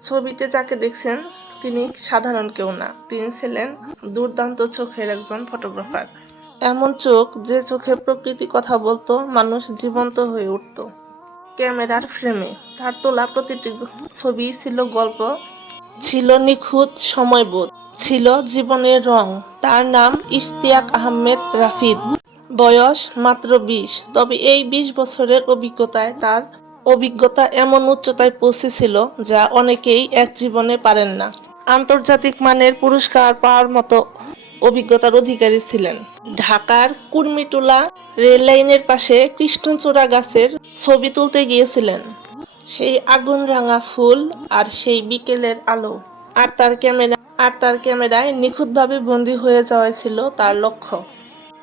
ছবিতে যাকে দেখছেন তিনি সাধারণ কেউ না, তিনি ছিলেন দুর্দান্ত চোখের একজন ফটোগ্রাফার। এমন চোখ, যে চোখে প্রকৃতি কথা বলতো, মানুষ জীবন্ত হয়ে উঠত ক্যামেরার ফ্রেমে। তার তোলা প্রতিটি ছবি ছিল গল্প, ছিল নিখুঁত সময়বোধ, ছিল জীবনের রং। তার নাম ইশতিয়াক আহমেদ রাফিদ। বয়স মাত্র 20, তবে এই 20 বছরের অভিজ্ঞতায় তার অভিজ্ঞতা এমন উচ্চতায় পৌঁছেছিল যা অনেকেই এক জীবনে পারেন না। আন্তর্জাতিক মানের পুরস্কার পাওয়ার মতো অভিজ্ঞতার অধিকারী ছিলেন। ঢাকার কুর্মিটোলা রেল লাইনের পাশে কৃষ্ণচূড়া গাছের ছবি তুলতে গিয়েছিলেন। সেই আগুন রাঙা ফুল আর সেই বিকেলের আলো আর তার ক্যামেরায় নিখুঁতভাবে বন্দী হয়ে যাওয়াই ছিল তার লক্ষ্য।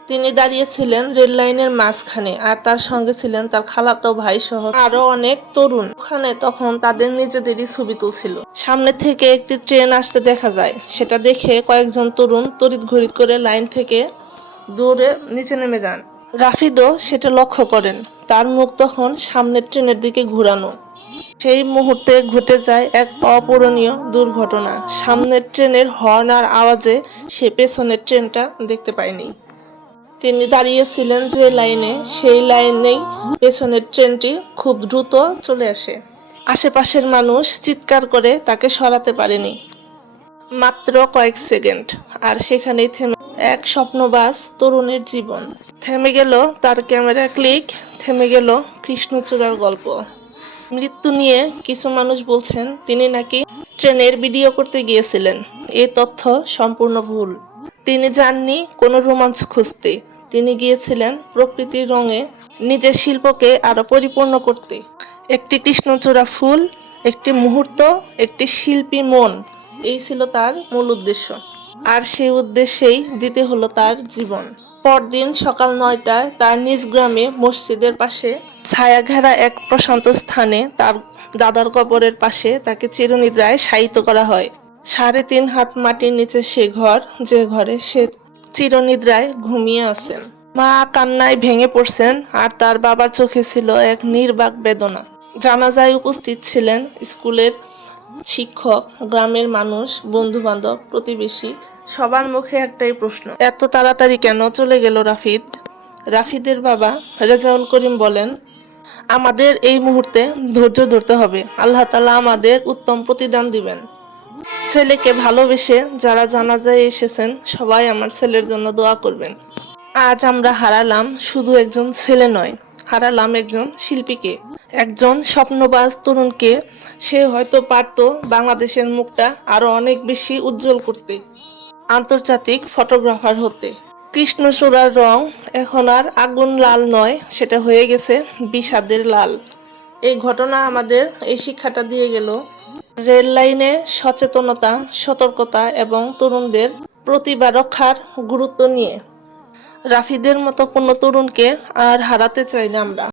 তিনি দাঁড়িয়েছিলেন রেল লাইনের মাঝখানে, আর তার সঙ্গে ছিলেন তার খালাতো ভাই সহ আরো অনেক তরুণ। ওখানে তখন তাদের নিজেদেরই ছবি তুলছিল। সামনে থেকে একটি ট্রেন আসতে দেখা যায়। সেটা দেখে কয়েকজন তরুণ তড়িৎঘড়িৎ করে লাইন থেকে দৌড়ে নিচে নেমে যান। রাফিদও সেটা লক্ষ্য করেন। তার মুখ তখন সামনের ট্রেনের দিকে ঘুরানো। সেই মুহূর্তে ঘটে যায় এক অপূরণীয় দুর্ঘটনা। সামনের ট্রেনের হর্ন আর আওয়াজে সে পেছনের ট্রেনটা দেখতে পায়নি। তিনি দাঁড়িয়েছিলেন যে লাইনে, সেই লাইনেই পেছনের ট্রেনটি খুব দ্রুত চলে আসে। আশেপাশের মানুষ চিৎকার করে তাকে সরাতে পারেনি। মাত্র কয়েক সেকেন্ড, আর সেখানেই থেমে এক স্বপ্নবাজ তরুণের জীবন। থেমে গেল তার ক্যামেরা ক্লিক, থেমে গেল কৃষ্ণচূড়ার গল্প। মৃত্যু নিয়ে কিছু মানুষ বলছেন তিনি নাকি ট্রেনের ভিডিও করতে গিয়েছিলেন। এই তথ্য সম্পূর্ণ ভুল। তিনি যাননি কোনো রোমাঞ্চ খুঁজতে, তিনি গিয়েছিলেন প্রকৃতির রঙে নিজের শিল্পকে আরো পরিপূর্ণ করতে। একটি কৃষ্ণচূড়া ফুল, একটি মুহূর্ত, একটি শিল্পী মন, এই ছিল তার মূল উদ্দেশ্য। আর সেই উদ্দেশ্যেই দিতে হলো তার জীবন। পরদিন সকাল 9টায় তার নিজ গ্রামে মসজিদের পাশে ছায়াঘেরা এক প্রশান্ত স্থানে তার দাদার কবরের পাশে তাকে চিরনিদ্রায় শায়িত করা হয়। 3.5 হাত মাটির নিচে সে ঘর, যে ঘরে সে চিরনিদ্রায় ঘুমিয়ে আছেন। মা কান্নায় ভেঙে পড়ছেন, আর তার বাবার চোখে ছিল এক নির্বাক বেদনা। জানাজায় উপস্থিত ছিলেন স্কুলের শিক্ষক, গ্রামের মানুষ, বন্ধু বান্ধব, প্রতিবেশী। সবার মুখে একটাই প্রশ্ন, এত তাড়াতাড়ি কেন চলে গেল রাফিদ? রাফিদের বাবা রেজাউল করিম বলেন, আমাদের এই মুহূর্তে ধৈর্য ধরতে হবে। আল্লাহ তাআলা আমাদের উত্তম প্রতিদান দিবেন। ছেলেকে ভালোবেসে যারা জানাজায় এসেছেন সবাই আমার ছেলের জন্য দোয়া করবেন। আজ আমরা হারালাম শুধু একজন ছেলে নয়, হারালাম একজন শিল্পীকে, একজন স্বপ্নবাজ তরুণকে। সে হয়তো পারত বাংলাদেশের মুখটা আরো অনেক বেশি উজ্জ্বল করতে, আন্তর্জাতিক ফটোগ্রাফার হতে। কৃষ্ণচূড়ার রং এখন আর আগুন লাল নয়, সেটা হয়ে গেছে বিষাদের লাল। এই ঘটনা আমাদের এই শিক্ষাটা দিয়ে গেল, রেল লাইনে সচেতনতা, সতর্কতা এবং তরুণদের প্রতিভা রক্ষার গুরুত্ব নিয়ে। রাফিদের মতো কোনো তরুণকে আর হারাতে চাই না আমরা।